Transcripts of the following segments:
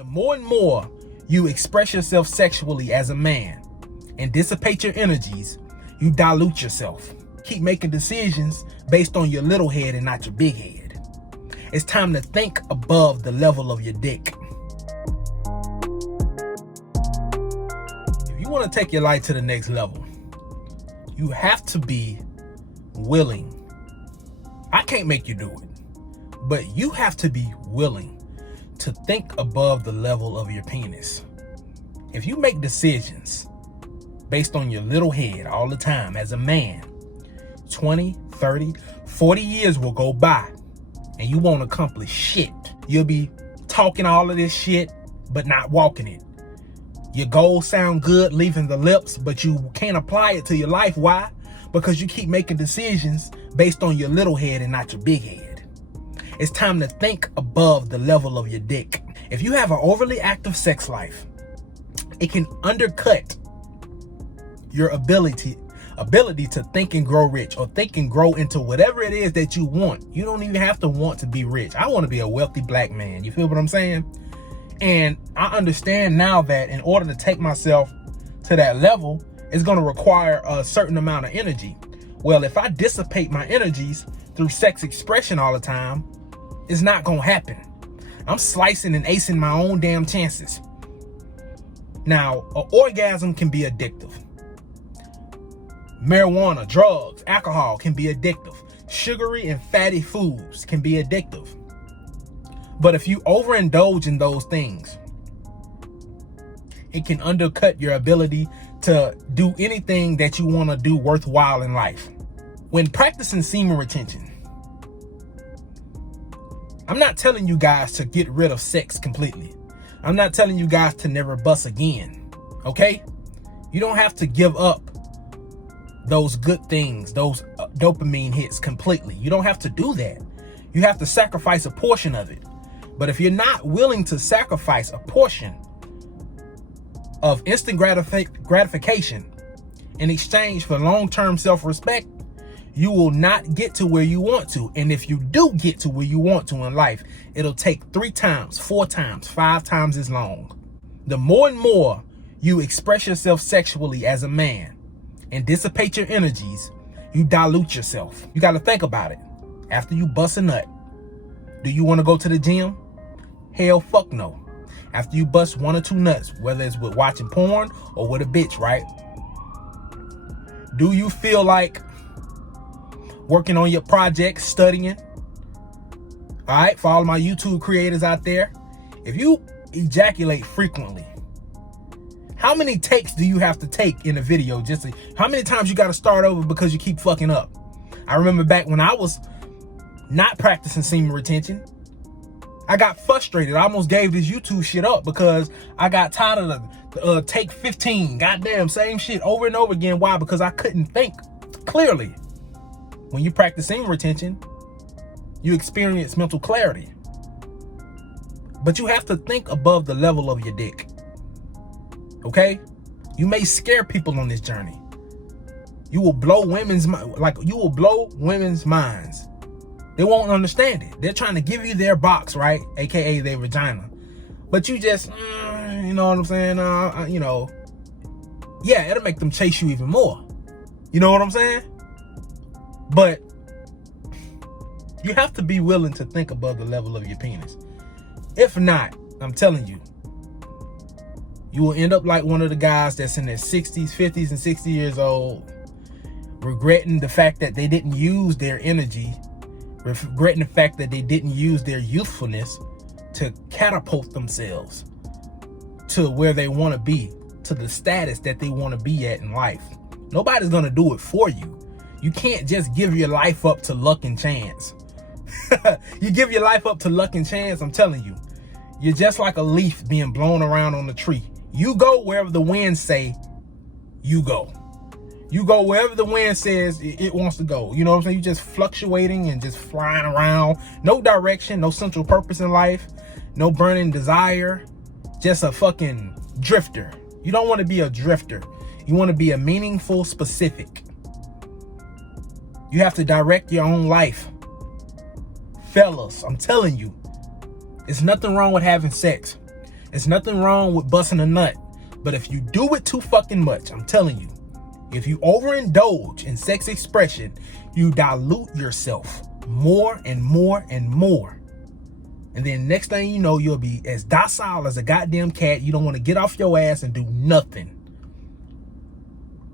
The more and more you express yourself sexually as a man and dissipate your energies, you dilute yourself. Keep making decisions based on your little head and not your big head. It's time to think above the level of your dick. If you want to take your life to the next level, you have to be willing. I can't make you do it, but you have to be willing to think above the level of your penis. If you make decisions based on your little head all the time as a man, 20, 30, 40 years will go by and you won't accomplish shit. You'll be talking all of this shit, but not walking it. Your goals sound good leaving the lips, but you can't apply it to your life. Why? Because you keep making decisions based on your little head and not your big head. It's time to think above the level of your dick. If you have an overly active sex life, it can undercut your ability to think and grow rich, or think and grow into whatever it is that you want. You don't even have to want to be rich. I want to be a wealthy black man. You feel what I'm saying? And I understand now that in order to take myself to that level, it's going to require a certain amount of energy. Well, if I dissipate my energies through sex expression all the time, it's not going to happen. I'm slicing and acing my own damn chances. Now, an orgasm can be addictive. Marijuana, drugs, alcohol can be addictive. Sugary and fatty foods can be addictive. But if you overindulge in those things, it can undercut your ability to do anything that you want to do worthwhile in life. When practicing semen retention, I'm not telling you guys to get rid of sex completely. I'm not telling you guys to never bust again, okay? You don't have to give up those good things, those dopamine hits completely. You don't have to do that. You have to sacrifice a portion of it. But if you're not willing to sacrifice a portion of instant gratification in exchange for long-term self-respect, you will not get to where you want to. And if you do get to where you want to in life, it'll take 3 times, 4 times, 5 times as long. The more and more you express yourself sexually as a man and dissipate your energies, you dilute yourself. You got to think about it. After you bust a nut, do you want to go to the gym? Hell fuck no. After you bust 1 or 2 nuts, whether it's with watching porn or with a bitch, right? Do you feel like working on your project, studying? All right, for all my YouTube creators out there, if you ejaculate frequently, how many takes do you have to take in a video? How many times you got to start over because you keep fucking up? I remember back when I was not practicing semen retention, I got frustrated. I almost gave this YouTube shit up because I got tired of the take 15. Goddamn, same shit over and over again. Why? Because I couldn't think clearly. When you practice semen retention, you experience mental clarity. But you have to think above the level of your dick. Okay? You may scare people on this journey. You will blow women's minds. They won't understand it. They're trying to give you their box, right? AKA their vagina. But you just, you know what I'm saying? Yeah, it'll make them chase you even more. You know what I'm saying? But you have to be willing to think above the level of your penis. If not, I'm telling you, you will end up like one of the guys that's in their 60s, 50s, and 60 years old, regretting the fact that they didn't use their energy, regretting the fact that they didn't use their youthfulness to catapult themselves to where they want to be, to the status that they want to be at in life. Nobody's going to do it for you. You can't just give your life up to luck and chance. You give your life up to luck and chance, I'm telling you, you're just like a leaf being blown around on the tree. You go wherever the wind say you go. You go wherever the wind says it wants to go. You know what I'm saying? You're just fluctuating and just flying around. No direction, no central purpose in life, no burning desire. Just a fucking drifter. You don't want to be a drifter. You want to be a meaningful, specific. You have to direct your own life. Fellas, I'm telling you, there's nothing wrong with having sex. There's nothing wrong with busting a nut. But if you do it too fucking much, I'm telling you, if you overindulge in sex expression, you dilute yourself more and more and more. And then next thing you know, you'll be as docile as a goddamn cat. You don't want to get off your ass and do nothing.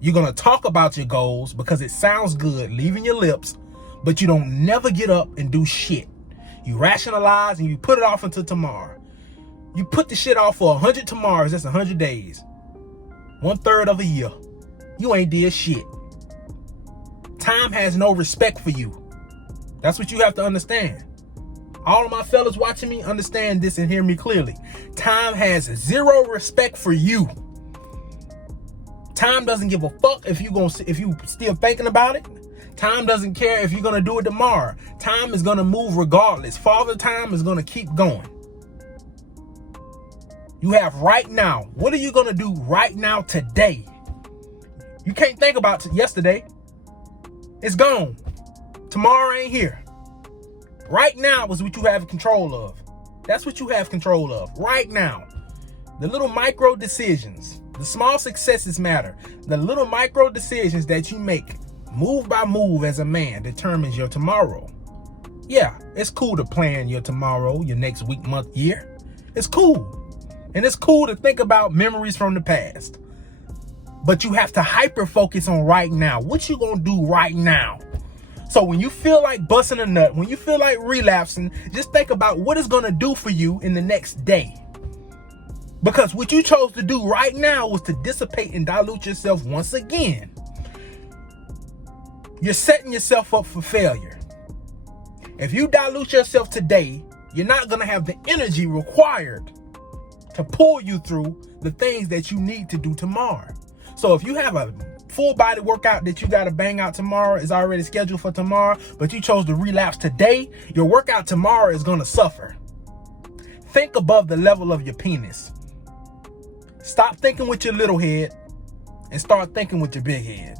You're going to talk about your goals because it sounds good leaving your lips, but you don't never get up and do shit. You rationalize and you put it off until tomorrow. You put the shit off for 100 tomorrows. That's 100 days. 1/3 of a year. You ain't did shit. Time has no respect for you. That's what you have to understand. All of my fellas watching me, understand this and hear me clearly. Time has zero respect for you. Time doesn't give a fuck if you still thinking about it. Time doesn't care if you're gonna do it tomorrow. Time is gonna move regardless. Father Time is gonna keep going. You have right now. What are you gonna do right now today? You can't think about yesterday. It's gone. Tomorrow ain't here. Right now is what you have control of. That's what you have control of right now. The little micro decisions, the small successes matter. The little micro decisions that you make move by move as a man determines your tomorrow. Yeah, it's cool to plan your tomorrow, your next week, month, year. It's cool. And it's cool to think about memories from the past. But you have to hyper focus on right now. What you gonna do right now? So when you feel like busting a nut, when you feel like relapsing, just think about what it's gonna do for you in the next day. Because what you chose to do right now was to dissipate and dilute yourself once again. You're setting yourself up for failure. If you dilute yourself today, you're not gonna have the energy required to pull you through the things that you need to do tomorrow. So if you have a full body workout that you got to bang out tomorrow, is already scheduled for tomorrow, but you chose to relapse today, your workout tomorrow is going to suffer. Think above the level of your penis. Stop thinking with your little head and start thinking with your big head.